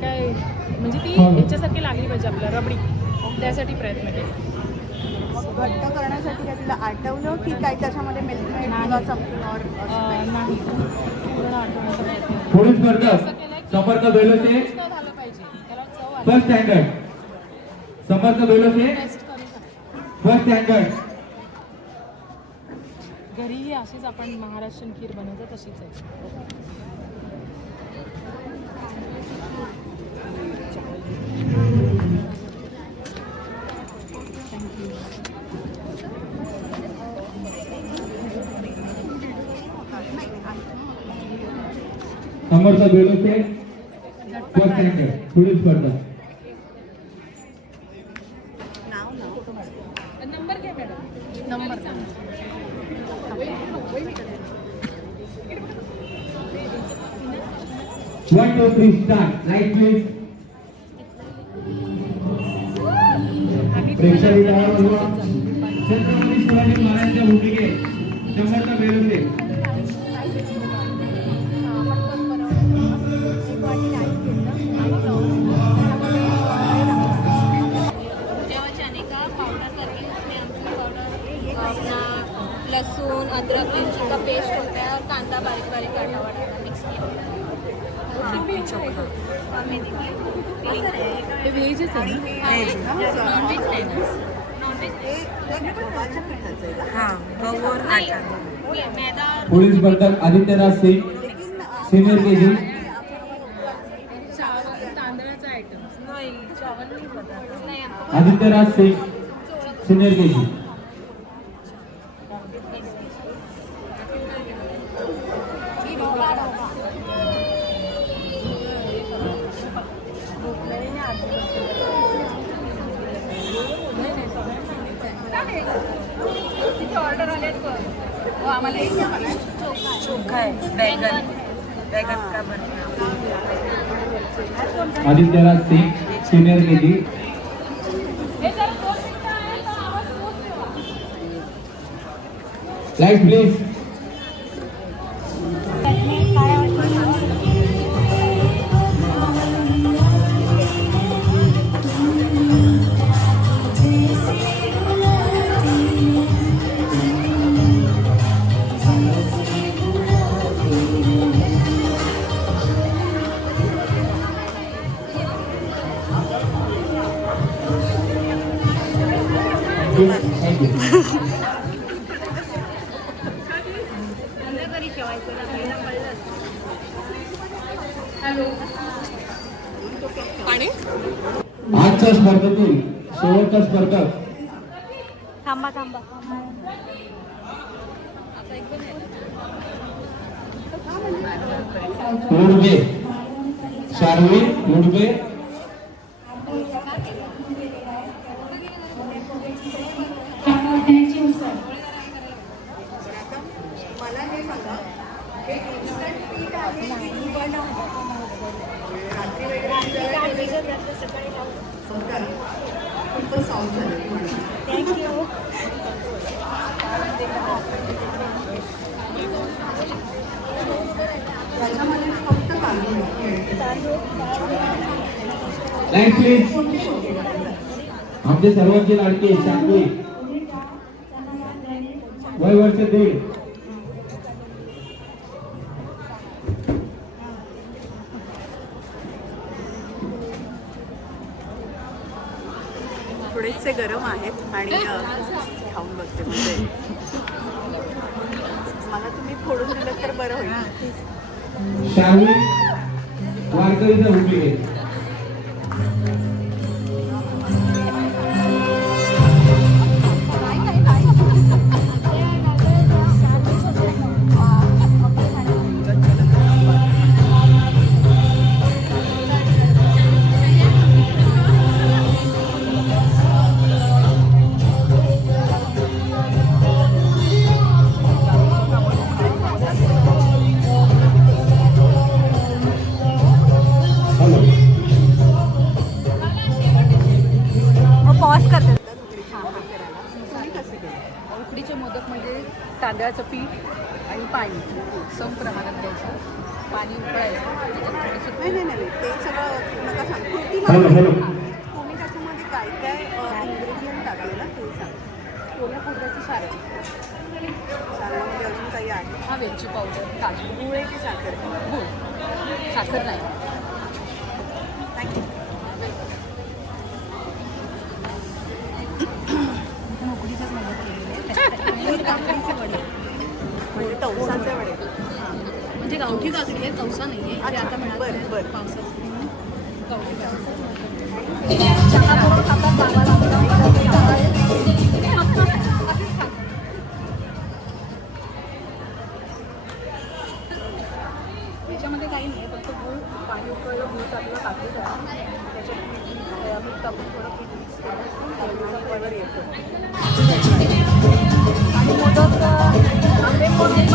काय म्हणजे ती ह्याच्यासारखी लागली पाहिजे आपल्याला रबडी, त्यासाठी प्रयत्न केले. घट्ट करण्यासाठी काय तिला आटवलं की काय त्याच्यामध्ये मिल्कमेड किंवा समथिंग और नाही पूर्ण आठवण्याचा प्रयत्न केला. पुढील स्पर्धक समर्थ बेलोसे झालं पाहिजे त्याला चव आली. First standard. Samarth Belose taste करू शकतो. First standard. घरीही अशीच आपण महाराष्ट्रीयन खीर बनवतो तशीच आहे. Samarth Belose first standard. पुढील स्पर्धक नंबर घे madam. Number 1 2 3 start. Light please. प्रेक्षक छत्रपती शिवाजी महाराजांच्या भूमिके समर्थ बेलोसे. लसूण अदरक मिर्ची का पेस्ट होता है और कांदा बारीक बारीक काटा हुआ डाला मिक्स किया. लिट्टी चोखा हे व्हेजच आहे ना? नॉनव्हेज नाही ना. हां गहू और आटा. मैदा पुढील स्पर्धक आदित्यराज सिंग सिनियर केजी. तांदळाचा आयटम नाही चावल नाही पदार्थ. नाही Adityaraj Singh senior KG. Order आले आम्हाला एक चोखा आहे बैगन का बनता. Adityaraj Singh senior KG. Light please. आजच्या स्पर्धेतील शेवटचा स्पर्धक थांबा उडबे शार्वी उडबे. मला हे सांगा हे इन्स्टंट पीठ आहे की रात्री वगैरे खूपच सॉफ्ट झालं. थँक्यू. त्याच्यामध्ये फक्त तांदूळ. Light please. आमचे सर्वांचे लाडके शार्वी वय वर्ष 1.5. थोडेसे गरम आहेत आणि खाऊन बघते म्हणजे मला तुम्ही फोडून दिलं तर बरं होईल. शार्वी वारकरीचा भूमिके. उकडीचे मोदक म्हणजे तांदळाचं पीठ आणि पाणी सम प्रमाणात द्यायचं. पाणी उकळायचं. नाही ते सगळं हॅलो हॅलो. तुम्ही त्याच्यामध्ये काय काय इन्ग्रेडियंट टाकलेलं ते सांग. ओल्या खोबऱ्याची सारण, सारणामध्ये अजून काही आहे? हा वेलची पावडर, काजू, गुळ आहे की साखर? गूळ, साखर नाही. थँक्यू. उकडीचंच मदत केलेली आहे. काकडीचे वडे म्हणजे तवसाचे वडे. म्हणजे गावठी काकडी आहे, तवसा नाही आहे. जे आता मिळालं बरं बरं. पावसात गावठी चहा करून खातात याच्यामध्ये काही नाही, फक्त गूळ, पाणी उकळलं, गूळ टाकलं, काकडी टाकली, त्याच्यात मीठ टाकून थोडं पीठ मिक्स केलं, फ्लेवर येतो. आणि मोदक आंबे मोडून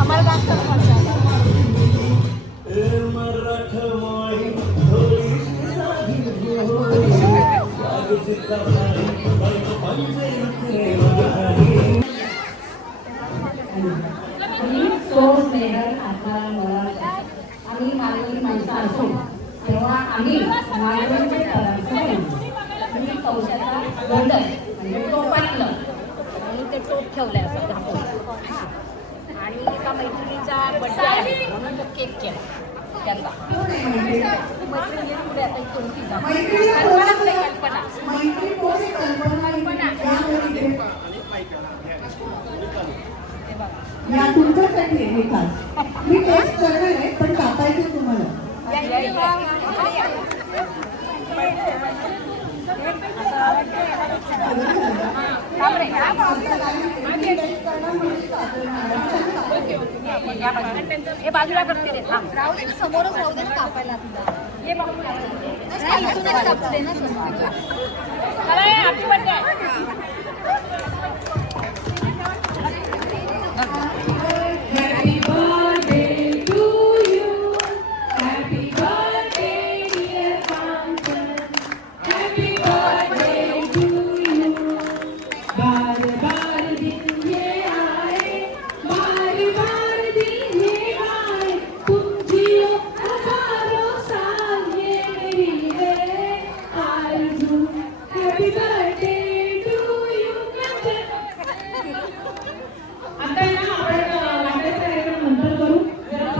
आम्हाला जास्त मजा आली. तो स्नेह आपल्याला मिळाला. आम्ही मालवणी माणसं असो तेव्हा आम्ही मालवणीचे पदार्थ आणि कौशाचा गोंडस म्हणजे टोपातलं आणि ते टोप ठेवलंय असं घापून. आणि एका मैत्रिणीचा बड्डे आहे म्हणून तो केक केला त्यांना. मैत्रिणी पुढे आता कोणती कल्पना या तुमच्यासाठी आहे हे खास. मी टेस्ट करणार आहे पण कापायचे तुम्हाला. हे बाजूला करते रे. राहू दे ना, समोरच राहू दे ना कापायला तुला. हे बघून नाही, इथूनच कापते ना समोर. Happy birthday. Happy birthday to you. Happy birthday dear Kanchan. Happy birthday to you. बार बार दिन ये आए, बार बार दिन ये आए. तुम जियो हजारों साल ये मेरी है आरज़ू. Happy birthday to you Kanchan. आता आहे ना आपण वाटायचा कार्यक्रम नंतर करू. जरा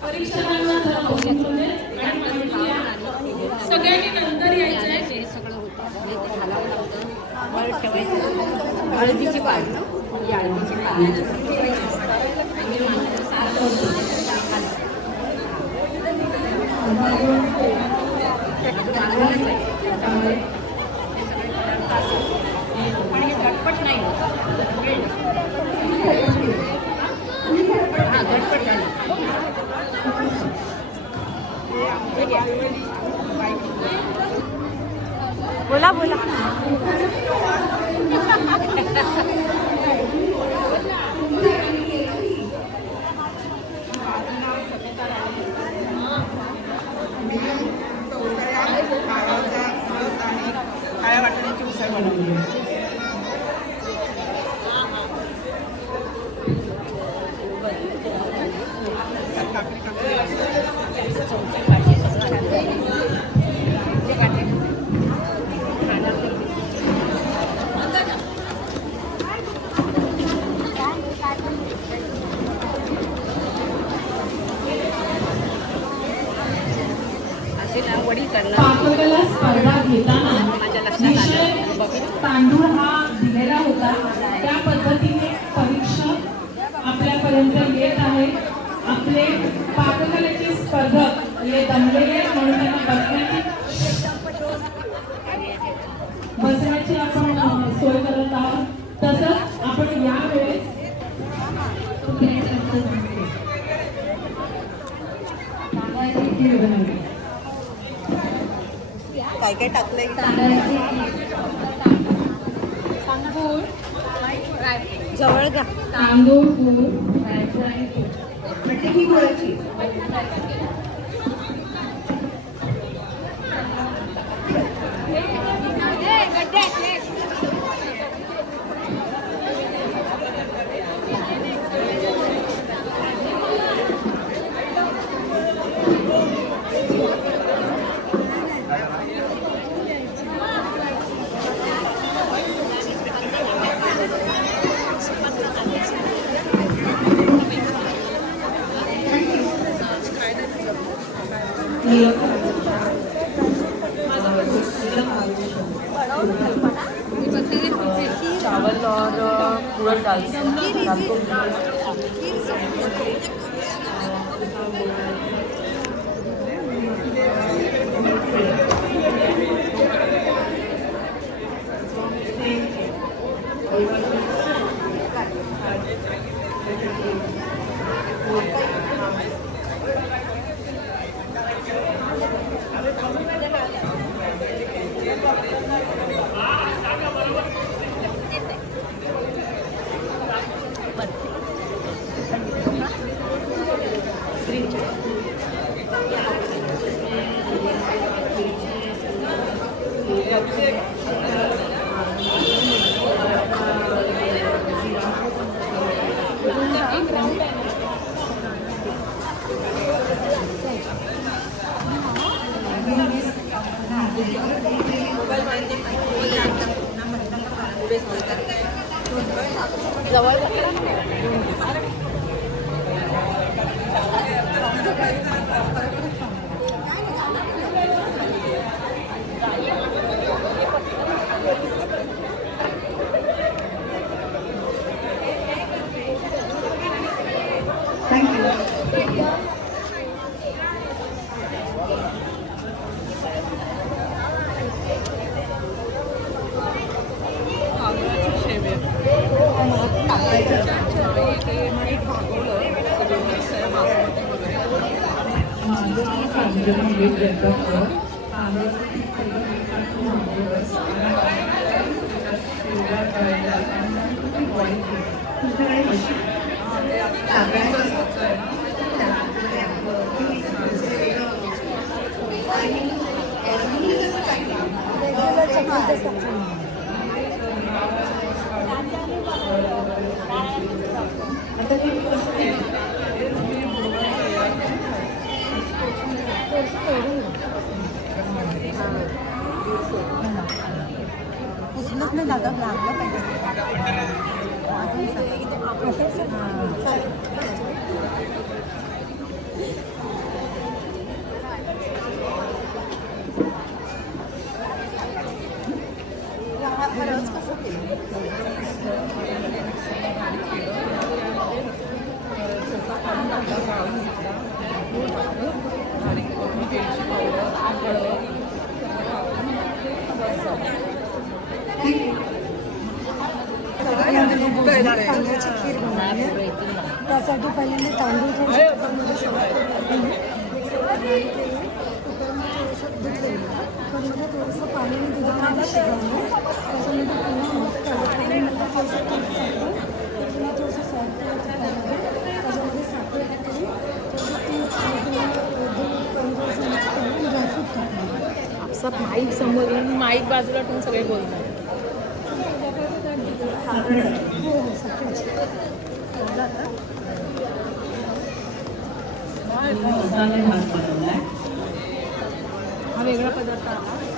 परीक्षकांना जरा बसून ठेवले आणि माहिती आहे. सगळ्यांनी नंतर यायचं आहे. हे सगळं होतं हे ते घालावं लागतं. वर ठेवायचं हळदीची पान ही हळदीची पान आणि नंतर सारं होतं. घालायचं आहे. त्यामुळे हे सगळे पदार्थ असतात. पण हे झटपट नाही होत. वेळ हा झटपट झालं. हे घ्या. बोला बोला. काळ्या वाटाण्याची उसळ बनवली आहे. वडी करणार पाककला स्पर्धा घेताना माझ्या लक्षात आलं. बघितलं तांदूळ हा दिलेला होता. त्या पद्धतीने परीक्षक आपल्यापर्यंत येत आहे. आपले पाककलेचे स्पर्धक हे दमलेले म्हणून त्यांना बसण्याची आपण सोय करत आहोत. तसंच आपण यावेळेस काय काय टाकलंय गूळ जवळ घ्या. तांदूळ, गूळ, रायचं आणि तूप. म्हणजे ही गुळाची चावल और उड़द दाल से रात को पुसलंच नाही दादा लागलं पाहिजे खरंच कसं तांदळाची खीर बनवली आहे. त्यासाठी पहिल्यांदा तांदूळ थोडे कुकरमध्ये थोडंसं पाण्याने दुधामध्ये शिजवलं त्याच्यामध्ये पुन्हा पाण्यामध्ये थोडंसं तूप टाकलं पुन्हा थोडंसं सॉल्ट टाकलं त्याच्यामध्ये साखर टाकली थोडंसं तूप थोडंसं मिक्स करून ड्रायफ्रूट टाकलं आपसा माईक समोर घेऊन माईक बाजूला ठेवून सगळे बोलतात. हो हो साखरेची मसाले भात बनवलाय. हा वेगळा पदार्थ आहे.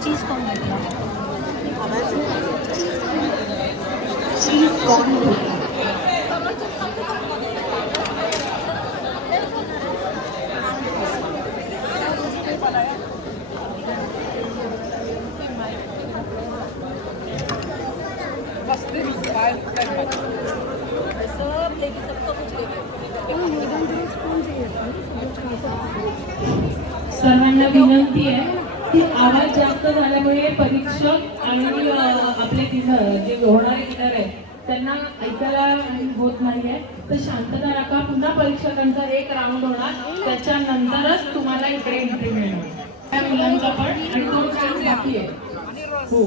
चीज कॉर्न घेतला सब लेडी सबको कुछ सर्वांना विनंती आहे की आवाज जास्त झाल्यामुळे परीक्षक आणि आपले जे होणारे डिनर आहे त्यांना ऐकायला होत नाहीये. तर शांतता राखा. पुन्हा परीक्षकांचा एक राऊंड होणार, त्याच्यानंतरच तुम्हाला इकडे एंट्री मिळणार. त्या मुलांचा पण आणि तो काम बाकी आहे. हो,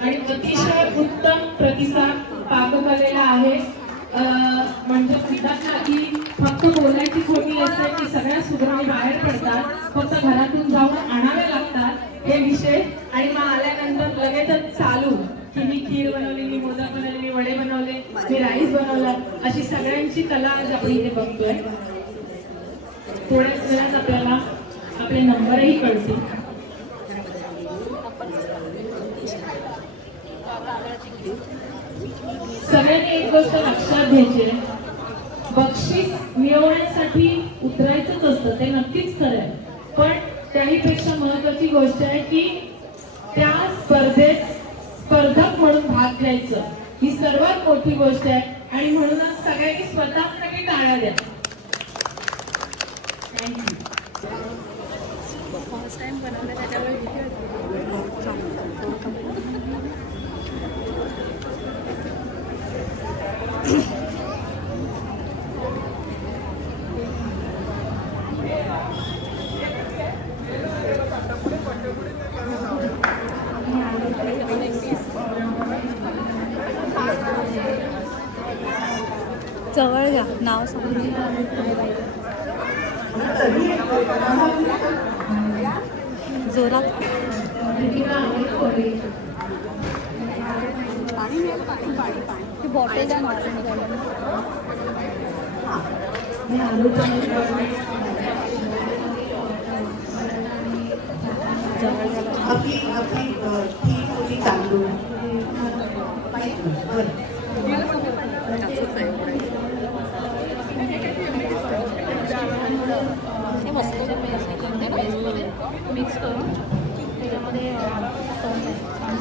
आणि अतिशय उत्तम प्रतिसाद पाककलेला आहे. म्हणजे म्हणतात ना की फक्त बोलायची खोटी असते की सगळ्या सुगरणी बाहेर पडतात, फक्त घरातून जाऊन आणावे लागतात हे विषय. आणि मग आल्यानंतर लगेचच चालू की मी खीर बनवली, मी मोदक बनवले, मी वडे बनवले, मी राईस बनवला, अशी सगळ्यांची कला आज आपण इथे बघतोय. थोड्याच वेळात आपल्याला आपले नंबरही कळतील. सगळ्यांनी एक गोष्ट लक्षात घ्यायची, बक्षीस मिळवण्यासाठी उतरायचंच असतं, ते नक्कीच खरं आहे. पण त्याहीपेक्षा महत्वाची गोष्ट आहे की त्या स्पर्धेत स्पर्धक म्हणून भाग घ्यायचं, ही सर्वात मोठी गोष्ट आहे. आणि म्हणूनच सगळ्यांनी स्वतःसाठी टाळ्या द्या. थँक्यू. फर्स्ट टाइम बनवलं त्याच्यावर जवळ घ्या, नाव सांगून जोरात पाणी बॉटल द्या आपली थीम होती तांदूळ. हे मस्त मिक्स करून त्याच्यामध्ये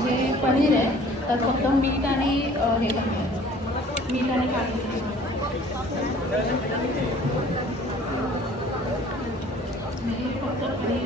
हे पनीर आहे, त्यात फक्त मीठ आणि हे मीठ आणि कांदा. फक्त पनीर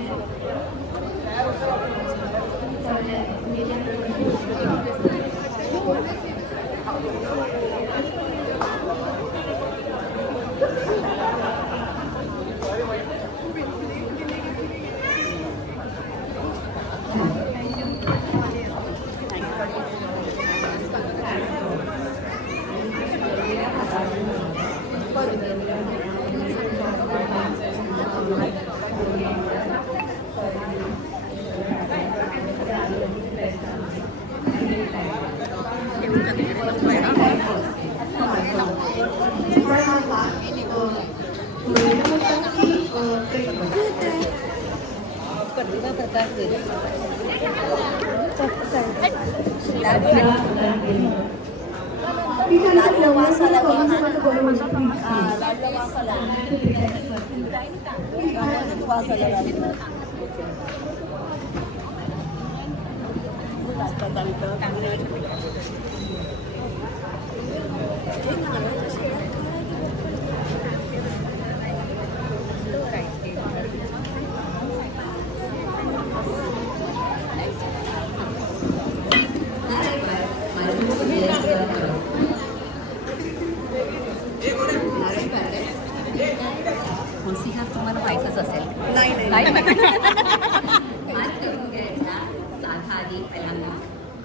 तुम्हाला माहीतच असेल. नाही भात करून घ्यायचा साधा आधी पहिल्यांदा,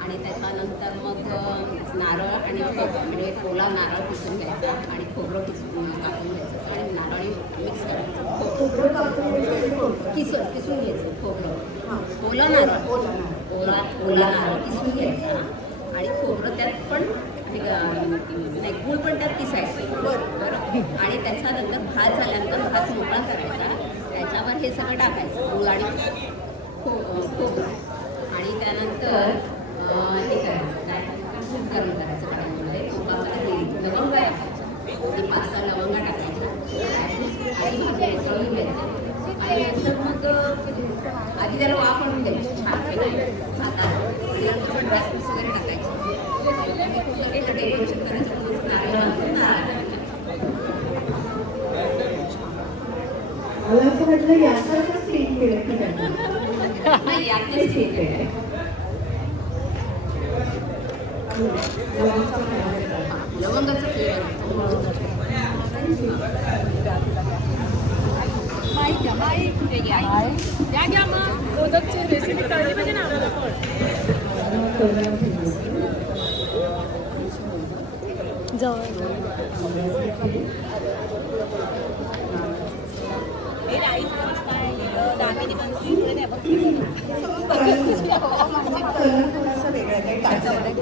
आणि त्याच्यानंतर मग नारळ आणि म्हणजे ओला नारळ किसून घ्यायचा आणि खोबरं कापून घ्यायचं आणि नारळ मिक्स करायचं. किसून घ्यायचं खोबरं, ओला नारळ नारळ किसून घ्यायचा आणि खोबरं त्यात पण नाही गूळ पण त्यात किसायचं. बरं. आणि त्याच्यानंतर भात झाल्यानंतर भात मोकळा करायचा, त्याच्यावर हे सगळं टाकायचं गूळ आणि खोबरं, आणि त्यानंतर हे करायचं काय गरम करायचं कढईमध्ये. लवंग टाकायचं, 5-6 लवंगा टाकायच्या आणि भाजून घ्यायचं. आणि नंतर मग आधी त्याला वाफ आणून द्यायची छान भातात, आणि नंतर पण ड्रायफ्रुट्स वगैरे टाकायचे. म्हटलं यासारखंच क्लीन केलं की त्यांना नाही यातलेच ठीक आहे. लवंगाचं मोदकची रेसिपी कळली पाहिजे ना आम्हाला कलर थोडासा वेगळा आहे काचामध्ये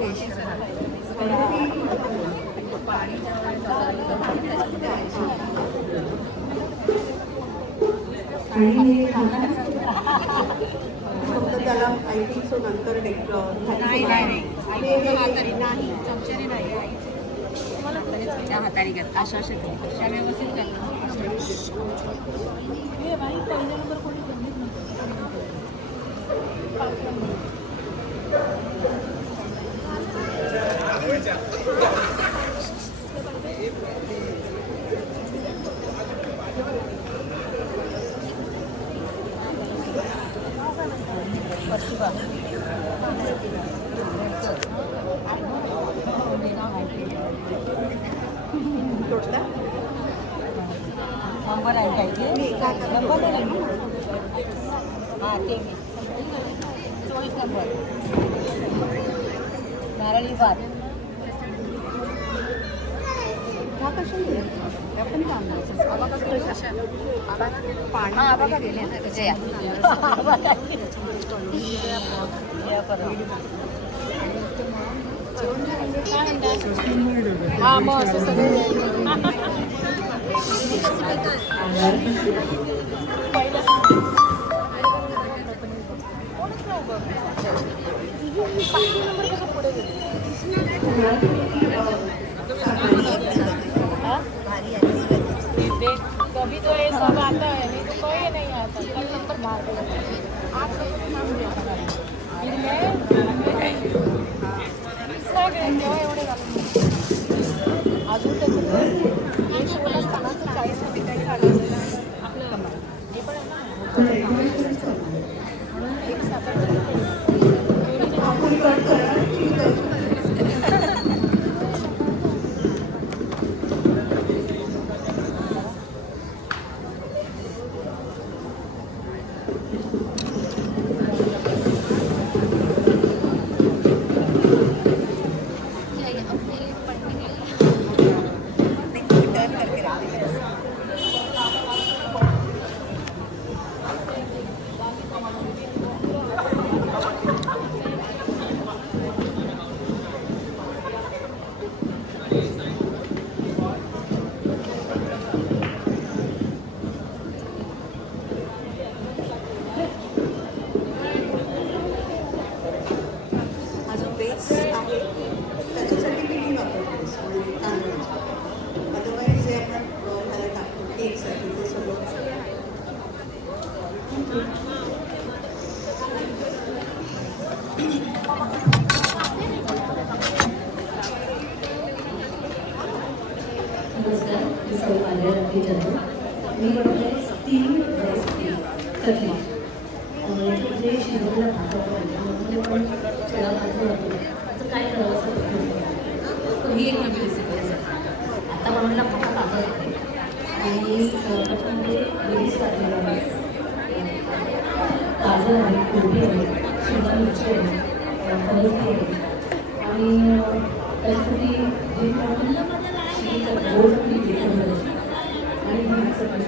आणि फक्त त्याला आय थिंक सो नंतर त्या हाताने घेत अशा अशा व्यवस्थित नंबर आहे काय हां ते 24 नंबर नारळी भात ह्या कशा गेल्या त्या पण तांदळाचं आबा कसं कशा पाणी आबा का गेले ना जया हा मग असं सगळे कभी तो ये सब आता है नहीं तो कोई नहीं आता कल नंबर मार देगा आप लोगों नाम फिर तेव्हा एवढे अजून त्याचं 40 ठिकाणी झालं आपलं कमाल हे पण आहे ना एक 7 त्याच्यासाठी पिठी वापरते तांदळाची अदरवाईज जे आपण त्याला टाकतो केकसाठी ते सगळं नमस्कार मी सौ आर्या रफीचंद्र मी बनवते स्टीम रेसिपी चटणी जे शिजवलेलं भात त्याच्यामध्ये पण थोडा भाजून जातो त्याचं काय करावं असं ही एक नवी रेसिपी आहे आता बनवलेला फक्त ताजा असते आणि त्याच्यामध्ये वेगळीच टाकलेलं आहे गाजर आहे कोबी आहे शिमला मिरची आहे फरसबी आहे आणि त्याच्यासाठी जे गोड चटणी आणि हिरवी चटणी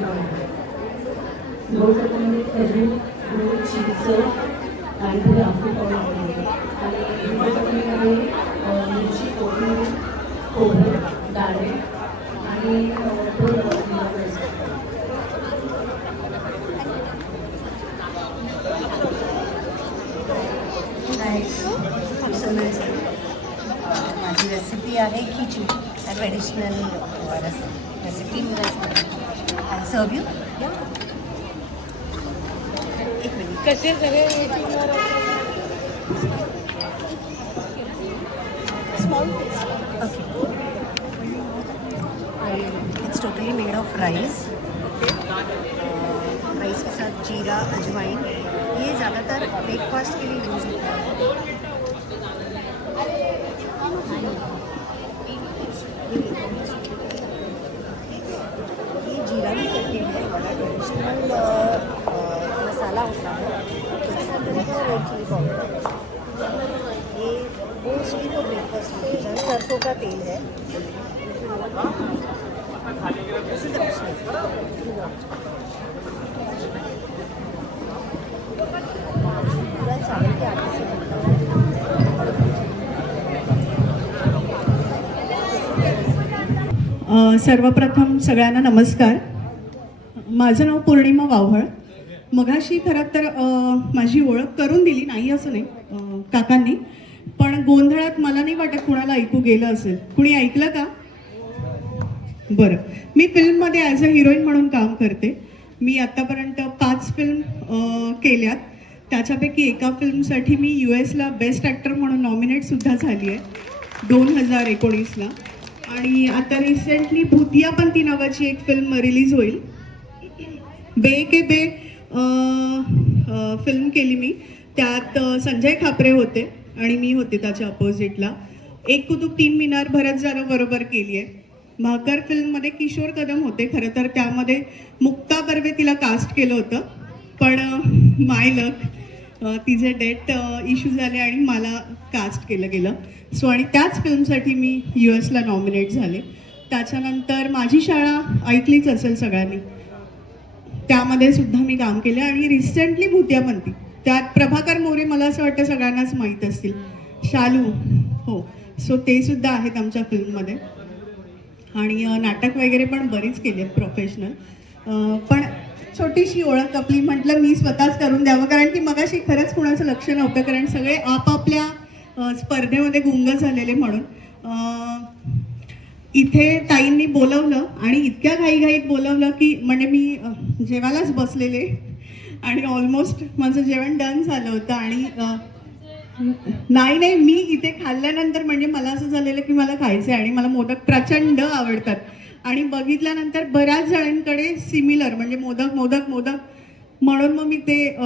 गोड चटणीमध्ये खजूर गूळ चिंच आणि थोडे आंबट पावडर वापरते आणि हिरव्या चटणीमध्ये मिरची कोथिंबीर खोबरं डाळे आणि थोडं माझी रेसिपी आहे खिचडी traditional recipe I serve you एक मिनिट कसे सगळे small piece. Okay. It's totally made of rice. Rice के साथ जीरा अजवाइन, ये ज़्यादातर ब्रेकफास्ट के लिए यूज़ होता है। ये जीरा भी करके है हमारा ट्रेडिशनल मसाला होता है। इसके अंदर है रेड चिली पाउडर, ये मोस्टली तो ब्रेकफास्ट में है। सरसों का तेल है। This is optional. पूरा चावल के आटे से बनता है। सर्वप्रथम सगळ्यांना नमस्कार. माझं नाव पूर्णिमा वाव्हळ. मगाशी खरं तर माझी ओळख करून दिली नाही असं नाही काकांनी, पण गोंधळात मला नाही वाटत कुणाला ऐकू गेलं असेल. कुणी ऐकलं का? बरं. मी फिल्ममध्ये ॲज अ हिरोईन म्हणून काम करते. मी आत्तापर्यंत 5 फिल्म केल्यात. त्याच्यापैकी एका फिल्मसाठी मी US ला बेस्ट ॲक्टर म्हणून नॉमिनेटसुद्धा झाली आहे 2019ला. आणि आता रिसेंटली भूतियापंती नावाची एक फिल्म रिलीज होईल. बे के बे फिल्म केली मी. त्यात संजय खापरे होते आणि मी होते त्याच्या अपोजिटला. एक कुतुब 3 मिनार भरत जाधव बरोबर केली आहे. भाकर फिल्ममध्ये किशोर कदम होते. खरं तर त्यामध्ये मुक्ता बर्वे तिला कास्ट केलं होतं, पण माय लक तिचे डेट इश्यू झाले आणि मला कास्ट केलं गेलं. सो आणि त्याच फिल्मसाठी मी US ला नॉमिनेट झाले. त्याच्यानंतर माझी शाळा ऐकलीच असेल सगळ्यांनी, त्यामध्ये सुद्धा मी काम केलं. आणि रिसेंटली भूतियापंती, त्यात प्रभाकर मोरे मला असं वाटतं सगळ्यांनाच माहीत असतील, शालू हो. सो ते सुद्धा आहेत आमच्या फिल्ममध्ये. आणि नाटक वगैरे पण बरीच केली आहेत प्रोफेशनल. पण छोटीशी ओळख आपली म्हटलं मी स्वतःच करून द्यावं, कारण की मगाशी खरंच कुणाचं लक्ष नव्हतं, कारण सगळे आपापल्या स्पर्धेमध्ये गुंग झालेले. म्हणून इथे ताईंनी बोलवलं आणि इतक्या घाईघाईत बोलवलं की म्हणजे मी जेवायलाच बसलेले आणि ऑलमोस्ट माझं जेवण डन झालं होतं. आणि नाही मी इथे खाल्ल्यानंतर म्हणजे मला असं झालेलं की मला खायचं आहे आणि मला मोदक प्रचंड आवडतात. आणि बघितल्यानंतर बऱ्याच जणांकडे सिमिलर म्हणजे मोदक मोदक मोदक म्हणून मग मी ते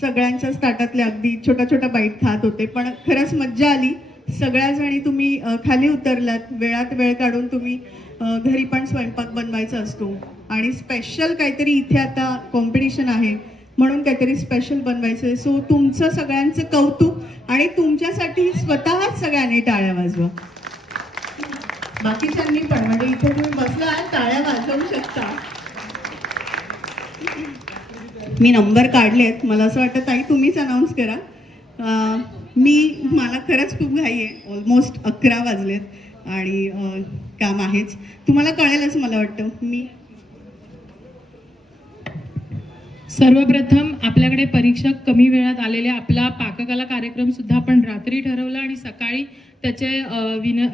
सगळ्यांच्याच ताटातले अगदी छोटा छोटा बाईट खात होते. पण खरंच मज्जा आली. सगळ्या जणी तुम्ही खाली उतरलात, वेळात वेळ काढून तुम्ही घरी पण स्वयंपाक बनवायचा असतो आणि स्पेशल काहीतरी इथे आता कॉम्पिटिशन आहे म्हणून काहीतरी स्पेशल बनवायचं आहे. सो तुमचं सगळ्यांचं कौतुक आणि तुमच्यासाठी स्वतःच सगळ्यांनी टाळ्या वाजवा. बाकीच्यांनी पण म्हणजे इथे तुम्ही बसला टाळ्या वाजवू शकता. मी नंबर काढलेत. मला असं वाटतं ताई तुम्हीच अनाऊन्स करा. मला खरंच खूप घाई आहे. ऑलमोस्ट 11 वाजलेत आणि काम आहेच. तुम्हाला कळेलच मला वाटतं. सर्वप्रथम आपल्याकडे परीक्षक कमी वेळात आलेले. आपला पाककला कार्यक्रम सुद्धा आपण रात्री ठरवला आणि सकाळी त्याचे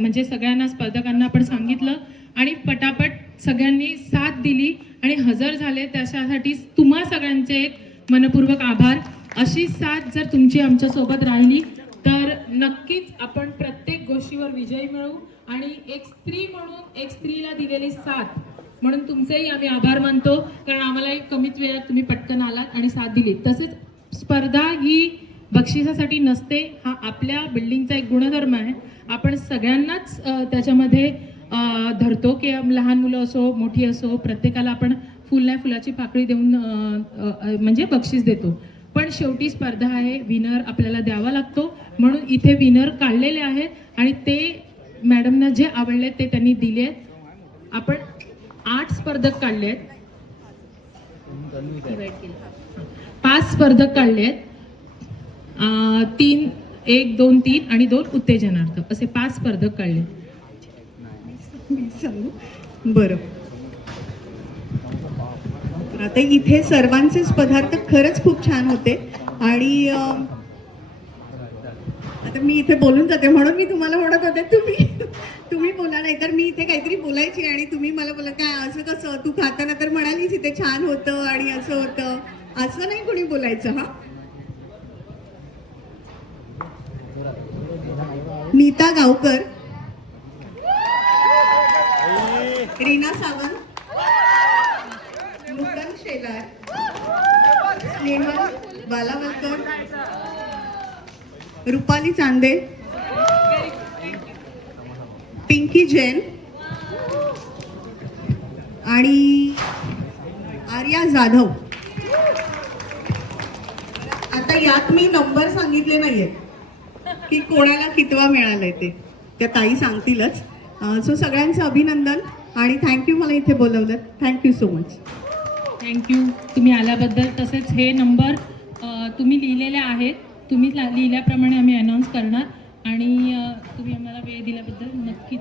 म्हणजे सगळ्यांना स्पर्धकांना आपण सांगितलं आणि पटापट सगळ्यांनी साथ दिली आणि हजर झाले. त्याच्यासाठी तुम्हा सगळ्यांचे एक मनपूर्वक आभार. अशी साथ जर तुमची आमच्यासोबत राहिली तर नक्कीच आपण प्रत्येक गोष्टीवर विजय मिळवू. आणि एक स्त्री म्हणून एक स्त्रीला दिलेली साथ म्हणून तुमचेही आम्ही आभार मानतो, कारण आम्हालाही कमीत वेळात तुम्ही पटकन आलात आणि साथ दिली. तसेच स्पर्धा ही बक्षिसासाठी नसते, हा आपल्या बिल्डिंगचा एक गुणधर्म आहे. आपण सगळ्यांनाच त्याच्यामध्ये धरतो की लहान मुलं असो मोठी असो प्रत्येकाला आपण फुलाची पाकळी देऊन म्हणजे बक्षीस देतो. पण शेवटी स्पर्धा आहे, विनर आपल्याला द्यावा लागतो. म्हणून इथे विनर काढलेले आहेत आणि ते मॅडमना जे आवडले ते त्यांनी दिले. आपण 8 स्पर्धक काढले आहेत, 5 स्पर्धक काढले आहेत. 3 1 2 3 आणि 2 उत्तेजनार्थ असे 5 स्पर्धक काढले. सांगू बरं. आता इथे सर्वांचेच पदार्थ खरंच खूप छान होते आणि आता मी इथे बोलून जाते म्हणून मी तुम्हाला म्हणत होते तुम्ही बोला, नाही तर मी इथे काहीतरी बोलायची आणि तुम्ही मला बोला काय असं कसं तू खाताना तर म्हणालीस इथे छान होतं आणि असं होतं. असं नाही कोणी बोलायचं. हा नीता गावकर, रीना सावंत, मुक्तन शेलार, रुपाली चांदे, पिंकी जैन आणि आर्या जाधव. आता यात मी नंबर सांगितले नाहीये की कोणाला कितवा मिळालाय ते, त्या ताई सांगतीलच. सो सगळ्यांचं अभिनंदन आणि थँक्यू मला इथे बोलवलं. Thank you so much. थँक्यू तुम्ही आल्याबद्दल. तसेच हे नंबर तुम्ही लिहिलेले आहेत, तुम्ही लिहिल्याप्रमाणे आम्ही अनाऊन्स करणार आणि तुम्ही आम्हाला वेळ दिल्याबद्दल नक्कीच